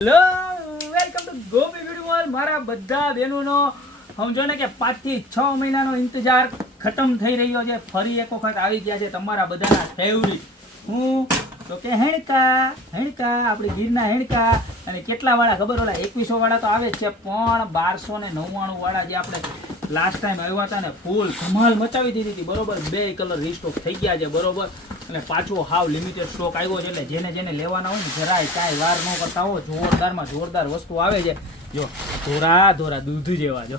Hello welcome to Gopi beauty mall. મારા બધા બહેનોનો સમજો ને કે 5 થી 6 મહિનાનો ઇંતજાર ખતમ થઈ રહ્યો છે. ફરી એક વખત આવી ગયા છે તમારા બધાના ફેવરિટ. હું તો કે હેણકા આપણી ગીરના હેણકા. અને કેટલા વાળા ખબર? ઓલા 2100 વાળા તો આવે જ છે, પણ 1299 વાળા જે આપણે લાસ્ટ ટાઈમ આવ્યા હતા ને, ફૂલ ધમાલ મચાવી દીધી હતી. બરોબર, 2 કલર રીસ્ટોક થઈ ગયા છે. બરોબર, અને પાછો હાવ લિમિટેડ સ્ટોક આવ્યો છે. એટલે જેને લેવાના હોય ને જરાય કાંઈ વાર ન કરતા હો, જોરદારમાં જોરદાર વસ્તુ આવે છે. જો ધોરા દૂધ જેવા, જો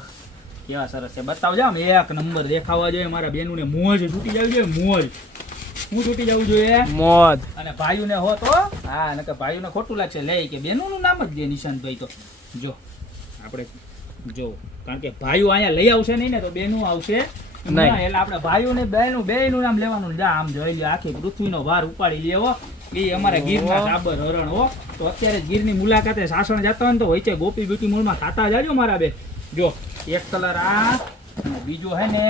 કેવા સરસ છે. બતાવજો આમ એક નંબર દેખાવા જોઈએ. મારા બેનું ને મોજ છૂટી જવી જોઈએ. મોજ હું છૂટી જવું જોઈએ, મોજ. અને ભાઈઓને હો તો હા, નકર ભાઈઓને ખોટું લાગશે લે કે બેનોનું નામ જ દે નિશાંતભાઈ. તો જો આપણે જો, કારણ કે ભાઈઓ અહીંયા લઈ આવશે નહીં ને તો બેનું આવશે નહીં. એટલે આપણે ભાઈઓ ને બેનું નામ લેવાનું. આમ જોઈ લે, આખી પૃથ્વીનો ભાર ઉપાડી લેવો. એ અમારા ગીરના સાબર હરણ હો. તો અત્યારે ગીરની મુલાકાતે સાસણ જતા હોય ને તો વચ્ચે ગોપી બ્યુટી મોલમાં ખાતા જાજો મારા બે. જો એક કલર આ, અને બીજો હે ને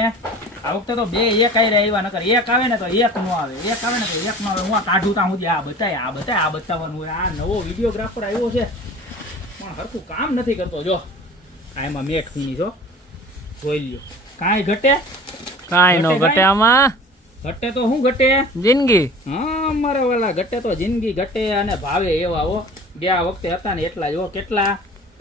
આ વખતે તો 2 એક આવ્યા. નકર એક આવે ને તો એક નો આવે, એક આવે ને તો એક નો આવે. હું આ કાઢું ત્યાં સુધી આ બતાવવાનું હોય. આ નવો વિડીયોગ્રાફર આવ્યો છે પણ હરખું કામ નથી કરતો. જો આ એમાં મેટ ફીની જો જોઈ લ્યો. કાંઈ ઘટે? કાંઈ નો ઘટે આમાં. ઘટે તો શું ઘટે? જિંદગી. હા મારા વાલા, ઘટે તો જિંદગી ઘટે. અને ભાવે એવા હો. ગયા વખતે હતા ને એટલા જો, કેટલા?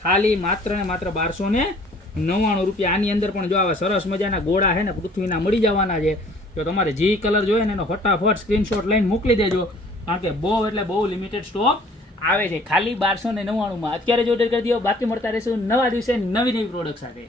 ખાલી માત્ર ને માત્ર 1299 રૂપિયા. આની અંદર પણ જો આવા સરસ મજાના ગોળા છે ને પૃથ્વીના મળી જવાના છે. જો તમારે જે કલર જોઈએ ને એનો ફટાફટ સ્ક્રીનશોટ લઈને મોકલી દેજો, કારણ કે બહુ એટલે બહુ લિમિટેડ સ્ટોક આવે છે. ખાલી 1299 માં અત્યારે જ ઓર્ડર કરી દો. બાકી મળતા રહેશું નવા દિવસે નવી પ્રોડક્ટ સાથે.